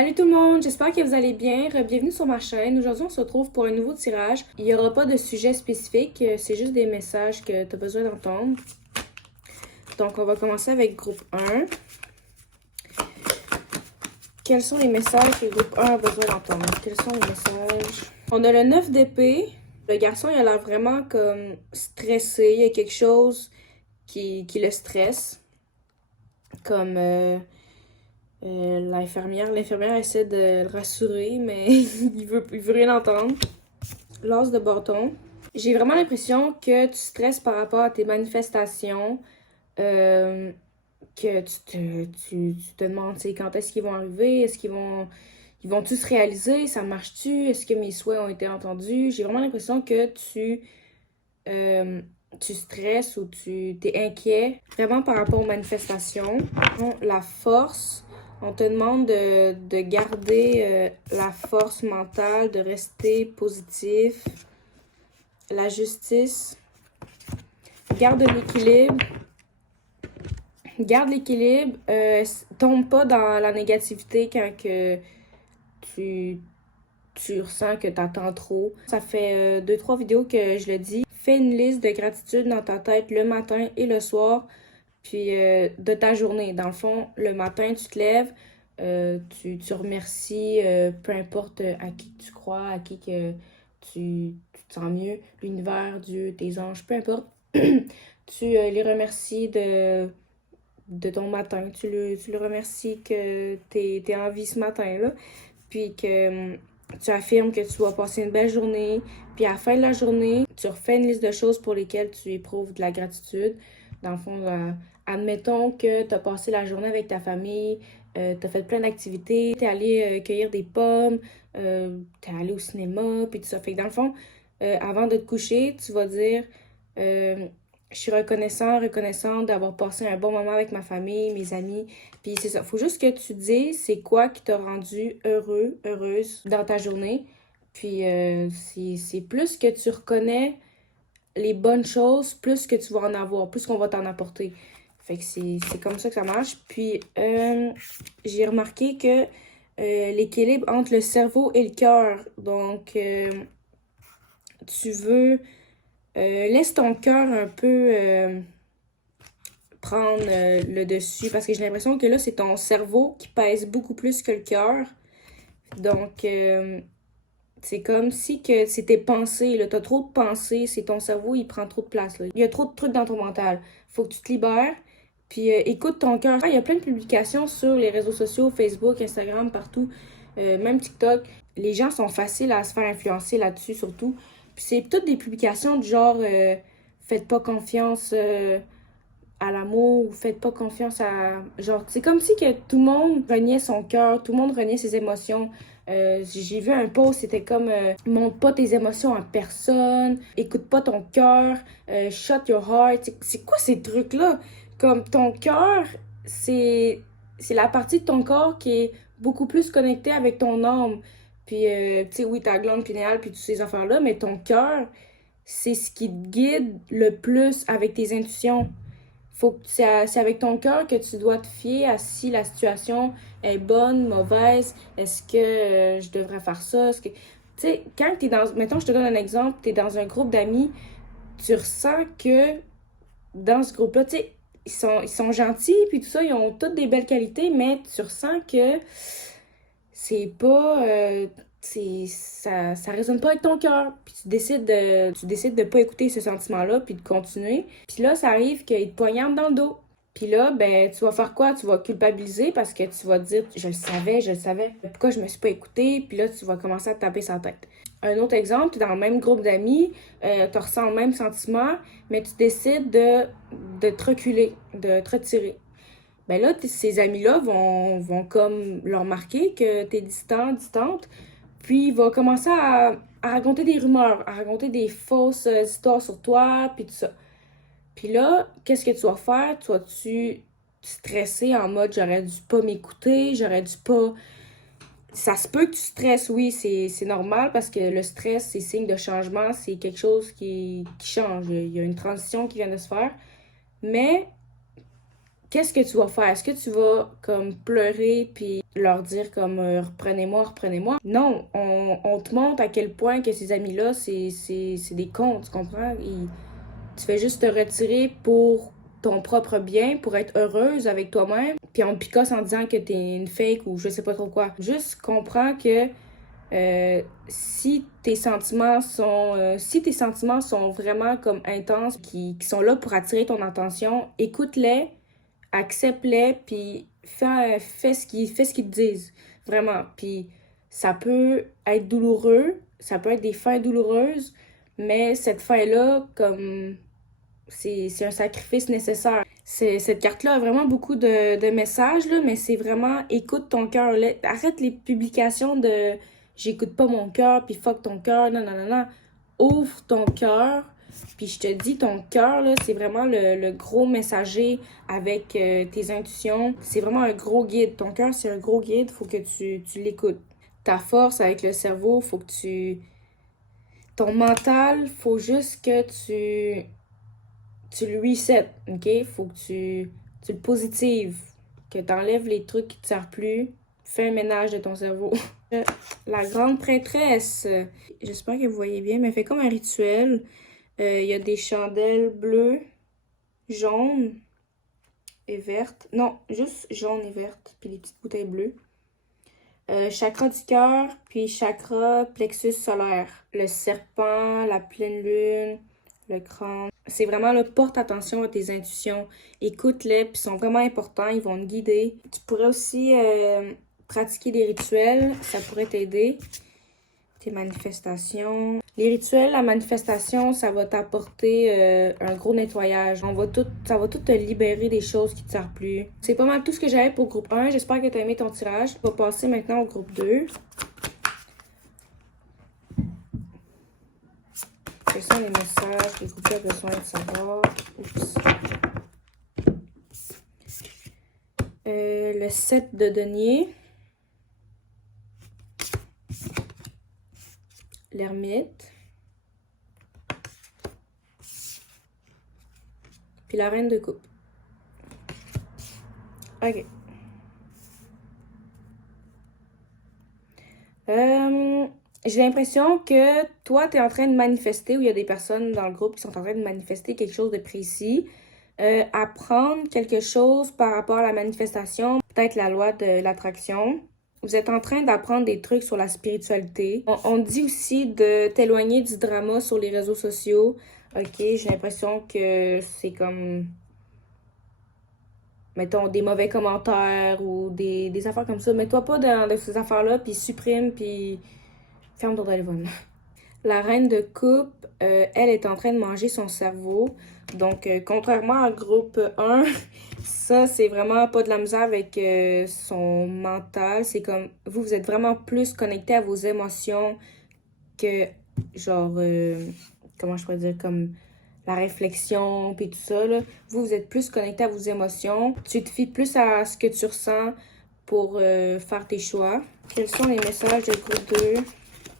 Salut tout le monde, j'espère que vous allez bien. Bienvenue sur ma chaîne. Aujourd'hui, on se retrouve pour un nouveau tirage. Il n'y aura pas de sujet spécifique, c'est juste des messages que tu as besoin d'entendre. Donc, on va commencer avec groupe 1. Quels sont les messages que le groupe 1 a besoin d'entendre? Quels sont les messages? On a le 9 d'épée. Le garçon, il a l'air vraiment comme stressé. Il y a quelque chose qui le stresse. Comme l'infirmière essaie de le rassurer, mais il veut rien entendre. L'as de bâton. J'ai vraiment l'impression que tu stresses par rapport à tes manifestations. Que tu te demandes quand est-ce qu'ils vont arriver, est-ce ils vont tous se réaliser, ça marche-tu, est-ce que mes souhaits ont été entendus. J'ai vraiment l'impression que tu stresses ou tu t'es inquiet vraiment par rapport aux manifestations. La force, on te demande de garder la force mentale, de rester positif. La justice, garde l'équilibre. Garde l'équilibre, tombe pas dans la négativité quand que tu ressens que t'attends trop. Ça fait 2-3 vidéos que je le dis. Fais une liste de gratitude dans ta tête le matin et le soir, puis de ta journée. Dans le fond, le matin, tu te lèves, tu remercies, peu importe à qui tu crois, à qui que tu te sens mieux, l'univers, Dieu, tes anges, peu importe. Tu les remercies de ton matin. Tu le remercies que t'es en vie ce matin-là. Puis que tu affirmes que tu vas passer une belle journée. Puis à la fin de la journée, tu refais une liste de choses pour lesquelles tu éprouves de la gratitude. Dans le fond, admettons que tu as passé la journée avec ta famille, tu as fait plein d'activités, tu es allé cueillir des pommes, tu es allé au cinéma, puis tout ça. Fait que dans le fond, avant de te coucher, tu vas dire je suis reconnaissante d'avoir passé un bon moment avec ma famille, mes amis. Puis c'est ça. Faut juste que tu dises c'est quoi qui t'a rendu heureuse dans ta journée. Puis c'est plus que tu reconnais les bonnes choses, plus que tu vas en avoir, plus qu'on va t'en apporter. Fait que c'est comme ça que ça marche. Puis j'ai remarqué que l'équilibre entre le cerveau et le cœur. Donc tu veux laisse ton cœur un peu prendre le dessus parce que j'ai l'impression que là, c'est ton cerveau qui pèse beaucoup plus que le cœur. Donc, c'est comme si que c'est tes pensées, là. T'as trop de pensées, c'est ton cerveau, il prend trop de place, là. Il y a trop de trucs dans ton mental. Faut que tu te libères, puis écoute ton cœur. Il y a plein de publications sur les réseaux sociaux, Facebook, Instagram, partout, même TikTok. Les gens sont faciles à se faire influencer là-dessus, surtout. Puis c'est toutes des publications du genre faites pas confiance à l'amour ou faites pas confiance à... Genre, c'est comme si que tout le monde reniait son cœur, tout le monde reniait ses émotions. J'ai vu un post, c'était comme montre pas tes émotions à personne, écoute pas ton cœur, shut your heart. C'est quoi ces trucs-là? Comme ton cœur, c'est la partie de ton corps qui est beaucoup plus connectée avec ton âme. Puis, tu sais, oui, ta glande pinéale, puis toutes ces affaires-là, mais ton cœur, c'est ce qui te guide le plus avec tes intuitions. C'est avec ton cœur que tu dois te fier à si la situation est bonne, mauvaise, est-ce que je devrais faire ça, est-ce que... Tu sais, quand t'es dans... Mettons, je te donne un exemple, t'es dans un groupe d'amis, tu ressens que dans ce groupe-là, tu sais, ils sont gentils, puis tout ça, ils ont toutes des belles qualités, mais tu ressens que c'est pas... ça résonne pas avec ton cœur. Puis tu décides de pas écouter ce sentiment-là, puis de continuer. Puis là, ça arrive qu'il te poignarde dans le dos. Puis là, ben, tu vas faire quoi? Tu vas culpabiliser parce que tu vas te dire, je le savais. Pourquoi je me suis pas écoutée? Puis là, tu vas commencer à te taper sa tête. Un autre exemple, tu es dans le même groupe d'amis, tu ressens le même sentiment, mais tu décides de te reculer, de te retirer. Ben là, ces amis-là vont comme leur marquer que tu es distante, puis il va commencer à raconter des rumeurs, à raconter des fausses histoires sur toi, puis tout ça. Puis là, qu'est-ce que tu vas faire? Tu vas-tu stresser en mode j'aurais dû pas m'écouter, j'aurais dû pas. Ça se peut que tu stresses, oui, c'est normal parce que le stress, c'est signe de changement, c'est quelque chose qui change. Il y a une transition qui vient de se faire. Mais qu'est-ce que tu vas faire? Est-ce que tu vas comme pleurer puis leur dire comme reprenez-moi, reprenez-moi? Non, on te montre à quel point que ces amis-là, c'est des cons, tu comprends? Tu fais juste te retirer pour ton propre bien, pour être heureuse avec toi-même, puis on te picasse en disant que t'es une fake ou je sais pas trop quoi. Juste comprends que si tes sentiments sont vraiment comme intenses, qui sont là pour attirer ton attention, écoute-les, accepte-les, puis fais ce qu'ils te disent. Vraiment. Puis ça peut être douloureux, ça peut être des fins douloureuses, mais cette fin-là, comme c'est un sacrifice nécessaire. Cette carte-là a vraiment beaucoup de messages, là, mais c'est vraiment écoute ton cœur. Arrête les publications de j'écoute pas mon cœur, puis fuck ton cœur, non, non, non, non. Ouvre ton cœur, puis je te dis, ton cœur, là, c'est vraiment le gros messager avec tes intuitions. C'est vraiment un gros guide. Ton cœur, c'est un gros guide, faut que tu l'écoutes. Ta force avec le cerveau, faut que ton mental, faut juste que tu le reset, ok? Faut que tu le positives, que tu enlèves les trucs qui te servent plus. Fais un ménage de ton cerveau. La grande prêtresse, j'espère que vous voyez bien, mais elle fait comme un rituel. Il y a des chandelles bleues, jaunes et vertes. Non, juste jaunes et vertes, puis des petites bouteilles bleues. Chakra du cœur, puis chakra plexus solaire. Le serpent, la pleine lune, le crâne. C'est vraiment là, porte attention à tes intuitions. Écoute-les, puis ils sont vraiment importants, ils vont te guider. Tu pourrais aussi pratiquer des rituels, ça pourrait t'aider. Tes manifestations. Les rituels, la manifestation, ça va t'apporter un gros nettoyage. Ça va tout te libérer des choses qui te servent plus. C'est pas mal tout ce que j'avais pour groupe 1. J'espère que tu as aimé ton tirage. On va passer maintenant au groupe 2. Quels sont les messages que le groupe 2 a besoin de savoir? Oups. Le 7 de denier. L'ermite. Puis la reine de coupe. Ok. J'ai l'impression que toi, tu es en train de manifester, ou il y a des personnes dans le groupe qui sont en train de manifester quelque chose de précis. Apprendre quelque chose par rapport à la manifestation, peut-être la loi de l'attraction. Vous êtes en train d'apprendre des trucs sur la spiritualité. On dit aussi de t'éloigner du drama sur les réseaux sociaux. Ok, j'ai l'impression que c'est comme, mettons, des mauvais commentaires ou des affaires comme ça. Mets-toi pas dans ces affaires-là, puis supprime, puis ferme ton téléphone. La reine de coupe, elle est en train de manger son cerveau. Donc, contrairement au groupe 1, ça, c'est vraiment pas de la misère avec son mental. C'est comme, vous êtes vraiment plus connecté à vos émotions que, genre, comment je pourrais dire, comme la réflexion, puis tout ça, là. Vous êtes plus connecté à vos émotions. Tu te fies plus à ce que tu ressens pour faire tes choix. Quels sont les messages de groupe 2?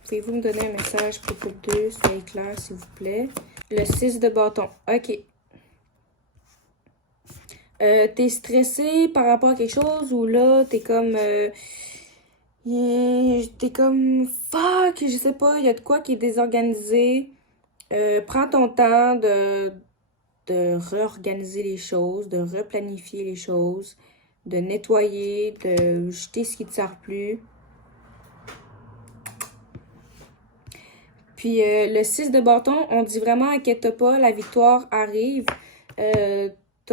Pouvez-vous me donner un message pour groupe 2, soyez clair, s'il vous plaît. Le 6 de bâton. OK. T'es stressé par rapport à quelque chose ou là, t'es comme... t'es comme... Fuck, je sais pas, il y a de quoi qui est désorganisé. Prends ton temps de réorganiser les choses, de replanifier les choses, de nettoyer, de jeter ce qui te sert plus. Puis le 6 de bâton, on dit vraiment inquiète pas, la victoire arrive. Tu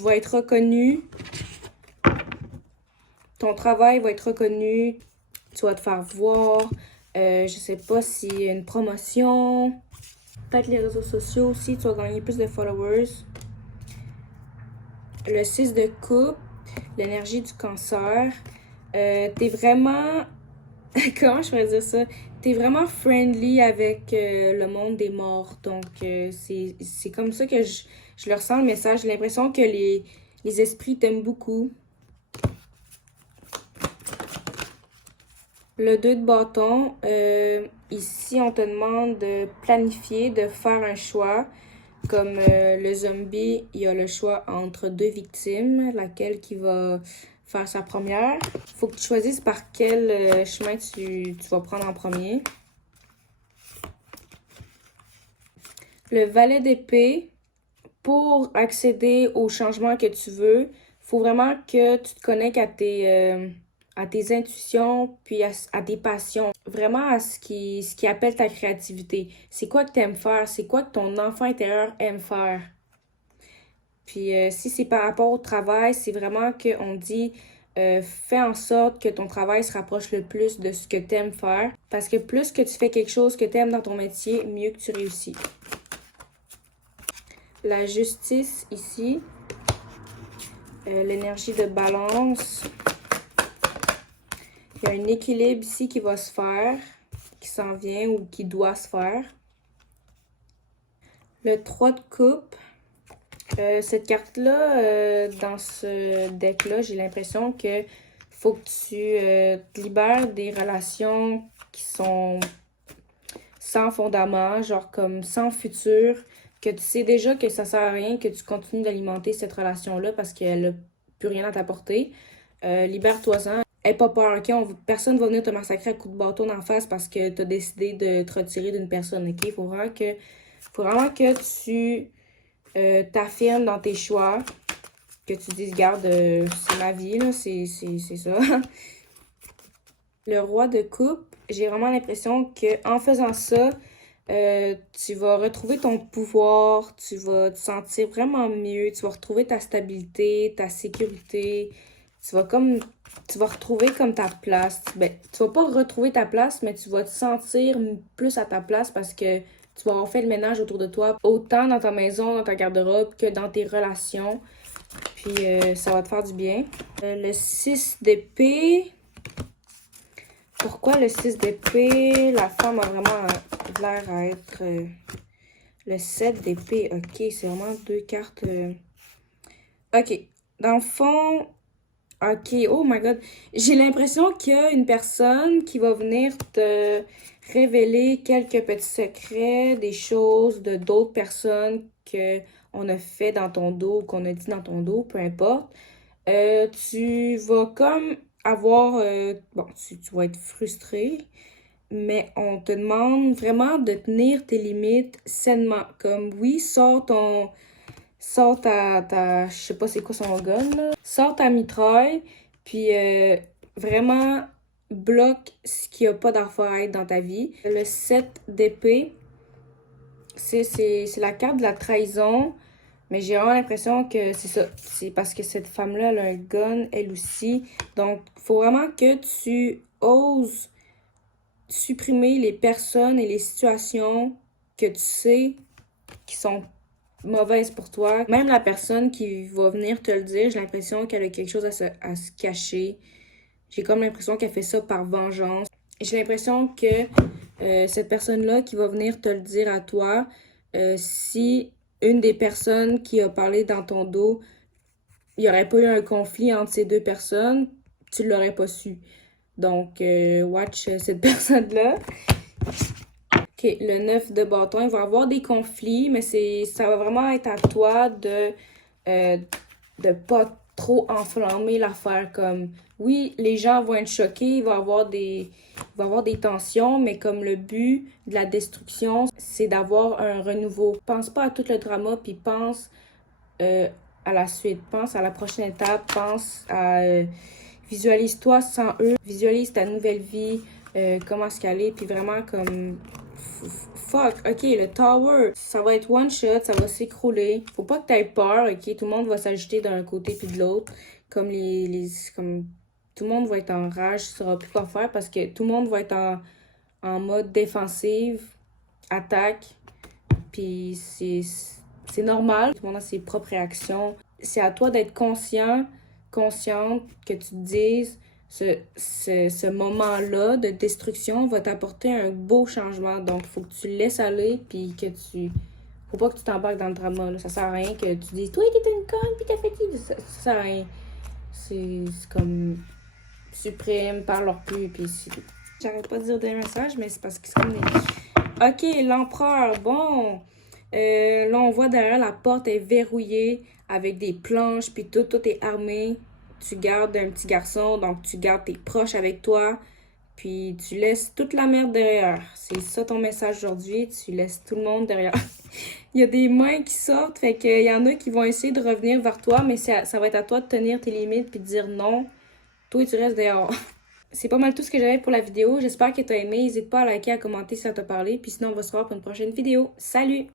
vas être reconnu. Ton travail va être reconnu. Tu vas te faire voir. Je sais pas si une promotion. Peut-être les réseaux sociaux aussi, tu vas gagner plus de followers. Le 6 de coupe, l'énergie du cancer. T'es vraiment... Comment je pourrais dire ça? T'es vraiment friendly avec le monde des morts. Donc, c'est comme ça que je le ressens, le message. J'ai l'impression que les esprits t'aiment beaucoup. Le 2 de bâton, ici, on te demande de planifier, de faire un choix. Comme le zombie, il a le choix entre deux victimes, laquelle qui va faire sa première. Faut que tu choisisses par quel chemin tu vas prendre en premier. Le valet d'épée, pour accéder au changement que tu veux, faut vraiment que tu te connectes à tes intuitions, puis à tes passions. Vraiment à ce qui appelle ta créativité. C'est quoi que tu aimes faire? C'est quoi que ton enfant intérieur aime faire? Puis si c'est par rapport au travail, c'est vraiment qu'on dit fais en sorte que ton travail se rapproche le plus de ce que tu aimes faire. Parce que plus que tu fais quelque chose que tu aimes dans ton métier, mieux que tu réussis. La justice ici, l'énergie de balance. Il y a un équilibre ici qui va se faire, qui s'en vient ou qui doit se faire. Le 3 de coupe. Cette carte-là, dans ce deck-là, j'ai l'impression que faut que tu te libères des relations qui sont sans fondament, genre comme sans futur, que tu sais déjà que ça sert à rien, que tu continues d'alimenter cette relation-là parce qu'elle n'a plus rien à t'apporter. Libère-toi-en. Aie pas peur, ok? Personne va venir te massacrer à coups de bâton en face parce que tu as décidé de te retirer d'une personne, ok? Faut vraiment que tu t'affirmes dans tes choix, que tu dises, regarde, c'est ma vie, là, c'est ça. Le roi de coupe, j'ai vraiment l'impression qu'en faisant ça, tu vas retrouver ton pouvoir, tu vas te sentir vraiment mieux, tu vas retrouver ta stabilité, ta sécurité, tu vas retrouver comme ta place. Ben, tu vas pas retrouver ta place, mais tu vas te sentir plus à ta place parce que tu vas avoir fait le ménage autour de toi, autant dans ta maison, dans ta garde-robe, que dans tes relations. Puis ça va te faire du bien. Le 6 d'épée. Pourquoi le 6 d'épée? La femme a vraiment l'air à être le 7 d'épée. Ok, c'est vraiment deux cartes. Ok, dans le fond, ok, oh my god. J'ai l'impression qu'il y a une personne qui va venir te révéler quelques petits secrets, des choses de d'autres personnes que on a fait dans ton dos, qu'on a dit dans ton dos, peu importe. Tu vas comme avoir... bon, tu vas être frustré, mais on te demande vraiment de tenir tes limites sainement. Comme, oui, sors je sais pas c'est quoi son gun, là. Sors ta mitraille, puis vraiment bloque ce qui a pas d'affaire à être dans ta vie. Le 7 d'épée, c'est la carte de la trahison. Mais j'ai vraiment l'impression que c'est ça. C'est parce que cette femme-là, elle a un gun, elle aussi. Donc, il faut vraiment que tu oses supprimer les personnes et les situations que tu sais qui sont mauvaises pour toi. Même la personne qui va venir te le dire, j'ai l'impression qu'elle a quelque chose à se cacher. J'ai comme l'impression qu'elle fait ça par vengeance. J'ai l'impression que cette personne-là qui va venir te le dire à toi, si une des personnes qui a parlé dans ton dos, il n'y aurait pas eu un conflit entre ces deux personnes, tu ne l'aurais pas su. Donc, watch cette personne-là. Ok, le 9 de bâton, il va y avoir des conflits, mais ça va vraiment être à toi de pas trop enflammer l'affaire. Comme, oui, les gens vont être choqués, il va y avoir des tensions, mais comme le but de la destruction, c'est d'avoir un renouveau. Pense pas à tout le drama, puis pense à la suite. Pense à la prochaine étape, pense à... visualise-toi sans eux, visualise ta nouvelle vie, comment se caler, puis vraiment comme... Fuck, ok, le tower, ça va être one shot, ça va s'écrouler. Faut pas que t'aies peur, ok? Tout le monde va s'agiter d'un côté puis de l'autre. Comme comme tout le monde va être en rage, tu sauras plus quoi faire parce que tout le monde va être en mode défensive, attaque. Puis c'est normal, tout le monde a ses propres réactions. C'est à toi d'être consciente, que tu te dises ce moment-là de destruction va t'apporter un beau changement. Donc, il faut que tu le laisses aller, puis que tu... Faut pas que tu t'embarques dans le drama, là. Ça sert à rien que tu dises « Toi, t'es une conne, puis t'as fait qui? » Ça sert à rien. C'est comme... Supprime, parle-leur plus, puis c'est... J'arrête pas de dire des messages, mais c'est parce que c'est comme des... Ok, l'empereur, bon... Là, on voit derrière la porte est verrouillée avec des planches, puis tout est armé. Tu gardes un petit garçon, donc tu gardes tes proches avec toi, puis tu laisses toute la merde derrière. C'est ça ton message aujourd'hui, tu laisses tout le monde derrière. Il y a des mains qui sortent, fait qu'il y en a qui vont essayer de revenir vers toi, mais ça va être à toi de tenir tes limites puis de dire non. Toi, tu restes dehors. C'est pas mal tout ce que j'avais pour la vidéo. J'espère que t'as aimé. N'hésite pas à liker, à commenter si ça t'a parlé. Puis sinon, on va se voir pour une prochaine vidéo. Salut!